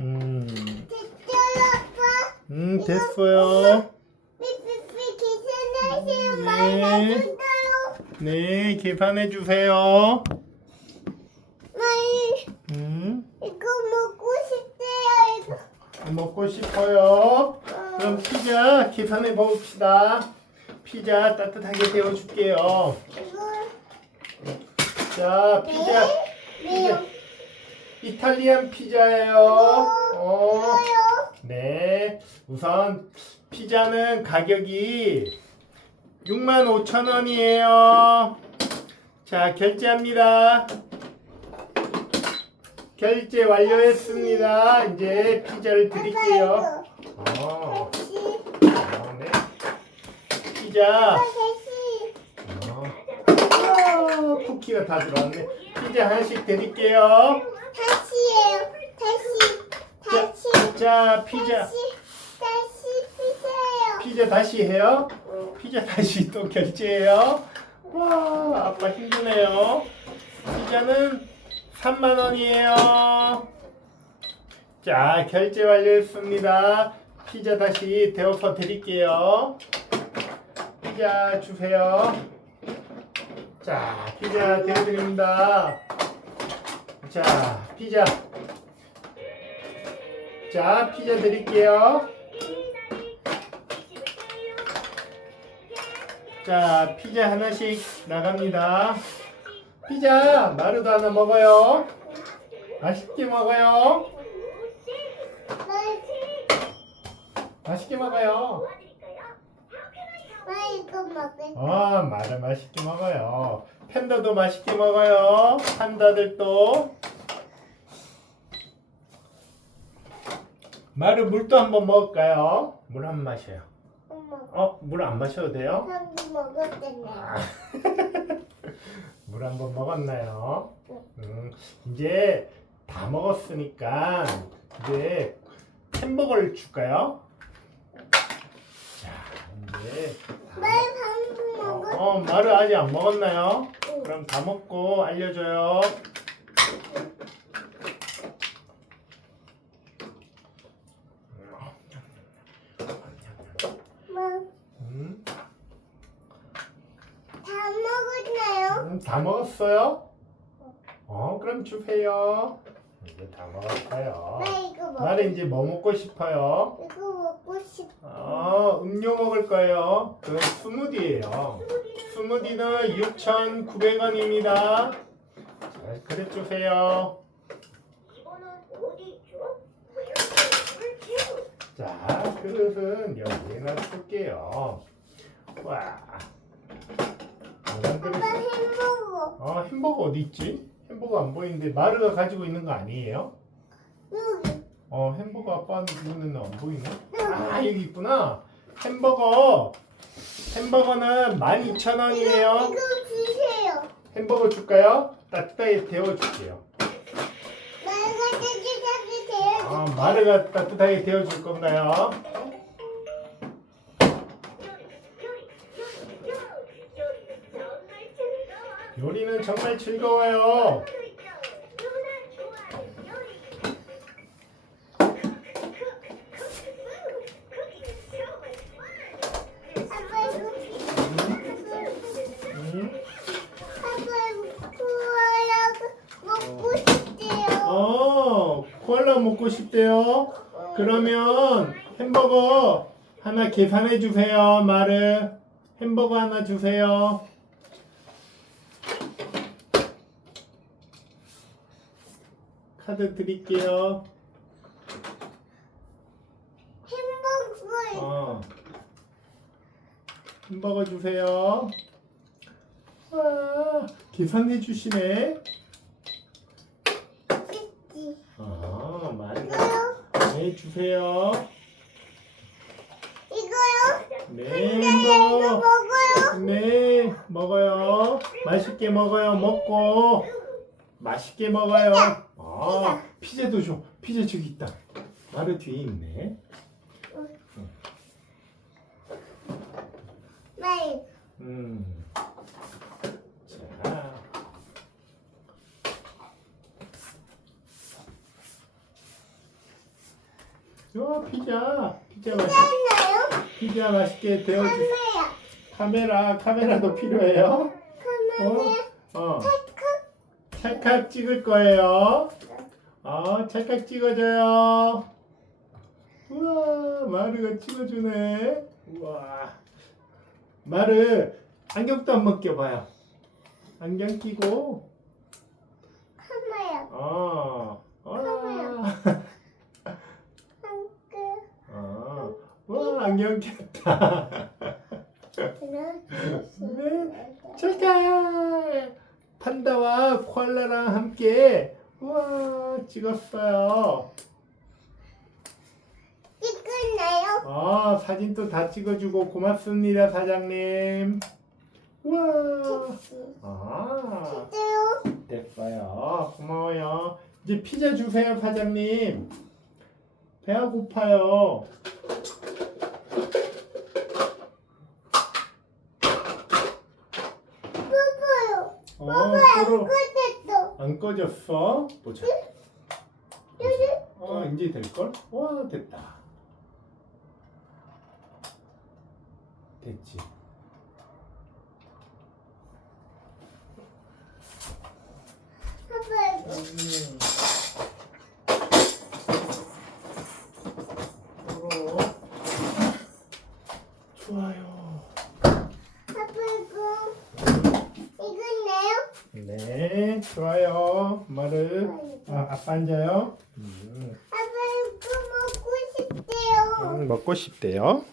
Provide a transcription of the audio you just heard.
음. 음 됐어요. 네. 네, 계산해 주세요. 음, 이거 먹고 싶대요. 이거. 먹고 싶어요. 그럼 피자 계산해 봅시다. 피자 따뜻하게 데워줄게요. 자, 피자. 네요. 이탈리안 피자예요. 어. 네. 우선 피자는 가격이 65,000원이에요. 자, 결제합니다. 결제 완료했습니다. 이제 피자를 드릴게요. 어. 어, 네. 피자. 어. 아, 쿠키가 다 들어왔네. 피자 하나씩 드릴게요. 다시예요. 다시. 다시. 자, 피자. 다시. 다시 피세요. 피자 다시 해요? 피자 다시 또 결제해요? 와, 아빠 힘드네요. 피자는 3만 원이에요. 자, 결제 완료했습니다. 피자 다시 데워서 드릴게요. 피자 주세요. 자, 피자 데워드립니다. 자, 피자. 자, 피자 드릴게요. 자, 피자 하나씩 나갑니다. 피자 마루도 하나 먹어요. 맛있게 먹어요. 맛있게 먹어요. 나 이거 먹을. 어, 마루 맛있게 먹어요. 팬더도 맛있게 먹어요. 판다들도. 마루 물도 한번 먹을까요? 물 한 마셔요. 엄마. 어, 물 안 마셔도 돼요? 한번 먹었잖아요. 아. 물한번 먹었나요? 음, 이제 다 먹었으니까 이제 햄버거를 줄까요? 자, 이제 다나 방금 먹- 먹었. 어, 어, 말을 아직 안 먹었나요? 그럼 다 먹고 알려줘요. 뭐, 음, 다 먹었나요? 음, 다 먹었어요? 어, 그럼 주세요. 이제 다 먹었어요. 나 이거 먹. 나는 이제 뭐 먹고 싶어요? 이거 먹고 싶. 어, 음료 먹을 거예요. 그 스무디예요. 스무디는 6,900원입니다. 자, 그릇 주세요. 자, 그릇은 여기에 놔둘게요. 와. 아빠 햄버거. 어, 햄버거 어디 있지? 햄버거 안 보이는데 마르가 가지고 있는 거 아니에요? 여기. 어, 햄버거 아빠한테 주는 안 보이네? 아, 여기 있구나. 햄버거. 햄버거는 12,000원이에요. 이거 주세요. 햄버거 줄까요? 따뜻하게 데워줄게요. 내가 따뜻하게 돼요. 아, 마르가 따뜻하게 데워줄 건가요? 요리는 정말 즐거워요. 싶대요. 어, 먹고 싶대요. 그러면 햄버거 하나 계산해 주세요. 마르. 햄버거 하나 주세요. 카드 드릴게요. 햄버거. 어. 햄버거 주세요. 와, 계산해 주시네. 아, 많이 이거요? 네, 주세요. 이거요? 네, 햄버거. 먹어요. 네, 먹어요. 맛있게 먹어요. 먹고 맛있게 먹어요. 아, 피자도 줘. 피자 저기 있다. 바로 뒤에 있네. 네. 음. 자. 요 피자. 피자 맛 하나요? 피자 맛있게 데워주. 카메라. 카메라 카메라도 필요해요? 카메라. 어. 찰칵 찍을 거예요. 어, 찰칵 찍어줘요. 우와, 마르가 찍어주네. 우와. 마르, 안경도 한번 껴봐요. 안경 끼고, 카메라. 어, 어, 한글. 어, 와, 안경 꼈다. 네. 찰칵! 판다와 코알라랑 함께, 우와, 찍었어요. 찍었나요? 아, 사진도 다 찍어주고 고맙습니다, 사장님. 우와. 아, 찍어요. 됐어요. 고마워요. 이제 피자 주세요, 사장님. 배가 고파요. 어, 서로 꺼졌어. 안 꺼졌어? 보자. 어, 이제 될 걸? 와, 됐다. 됐지. 봐봐요. 음. 아, 아빠 앉아요. 음, 아빠 이거 먹고 싶대요. 음, 먹고 싶대요.